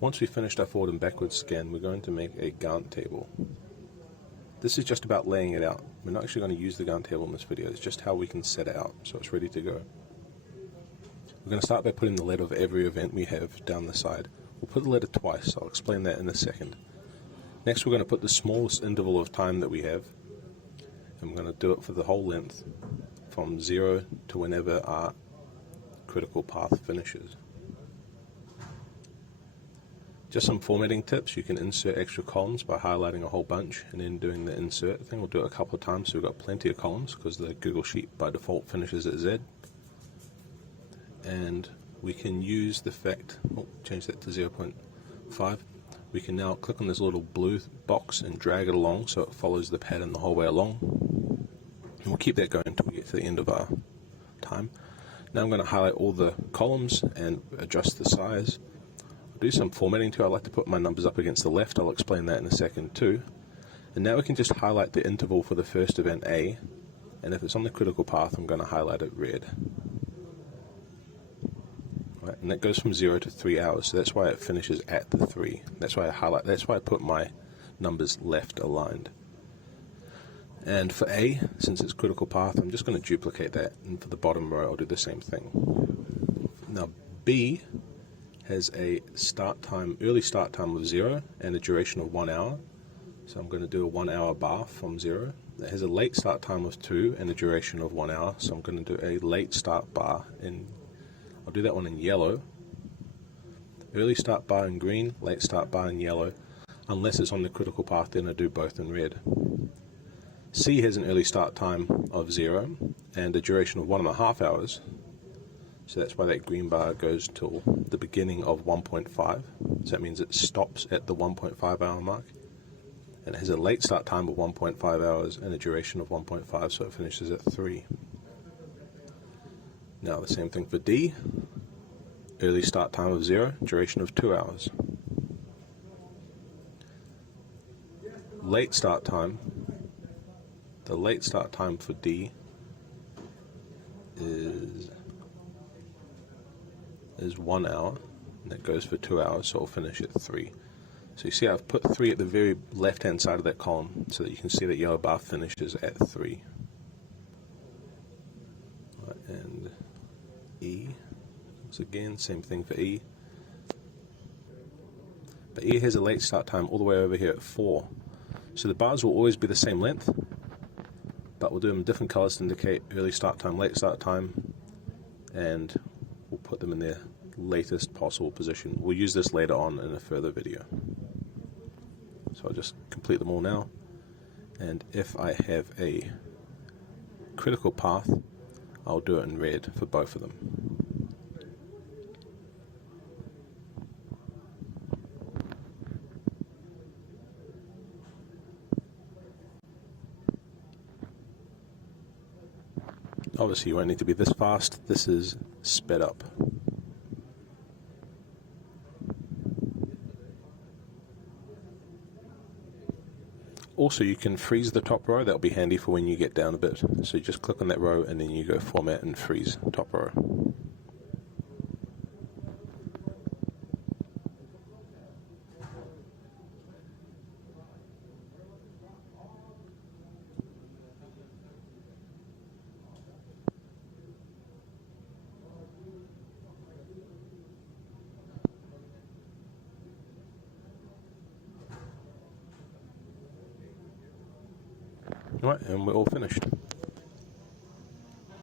Once we've finished our forward and backwards scan, we're going to make a Gantt table. This is just about laying it out. We're not actually going to use the Gantt table in this video, it's just how we can set it out so it's ready to go. We're going to start by putting the letter of every event we have down the side. We'll put the letter twice, I'll explain that in a second. Next we're going to put the smallest interval of time that we have, and we're going to do it for the whole length, from 0 to whenever our critical path finishes. Just some formatting tips: you can insert extra columns by highlighting a whole bunch and then doing the insert thing. We'll do it a couple of times so we've got plenty of columns because the Google Sheet by default finishes at Z. And we can use the fact, change that to 0.5. We can now click on this little blue box and drag it along so it follows the pattern the whole way along. And we'll keep that going until we get to the end of our time. Now I'm going to highlight all the columns and adjust the size. Do some formatting too. I like to put my numbers up against the left. I'll explain that in a second too. And now we can just highlight the interval for the first event A, and if it's on the critical path I'm going to highlight it red. Right, and that goes from 0 to 3 hours, so that's why it finishes at the 3. That's why I put my numbers left aligned. And for A, since it's critical path, I'm just going to duplicate that, and for the bottom row I'll do the same thing. Now B has a early start time of 0 and a duration of 1 hour. So I'm going to do a 1 hour bar from 0. It has a late start time of 2 and a duration of 1 hour. So I'm going to do a late start bar I'll do that one in yellow. Early start bar in green, late start bar in yellow. Unless it's on the critical path, then I do both in red. C has an early start time of 0 and a duration of 1.5 hours. So that's why that green bar goes till the beginning of 1.5. So that means it stops at the 1.5 hour mark. And it has a late start time of 1.5 hours and a duration of 1.5, so it finishes at 3. Now the same thing for D. Early start time of 0, duration of 2 hours. Late start time. The late start time for D is 1 hour, and that goes for 2 hours, so it'll finish at 3. So you see I've put 3 at the very left hand side of that column so that you can see that yellow bar finishes at 3. Right, and E, once again, same thing for E. But E has a late start time all the way over here at 4. So the bars will always be the same length, but we'll do them in different colors to indicate early start time, late start time, and we'll put them in their latest possible position. We'll use this later on in a further video. So I'll just complete them all now. And if I have a critical path, I'll do it in red for both of them. Obviously you won't need to be this fast, this is sped up. Also you can freeze the top row, that'll be handy for when you get down a bit. So you just click on that row and then you go format and freeze top row. Right, and we're all finished.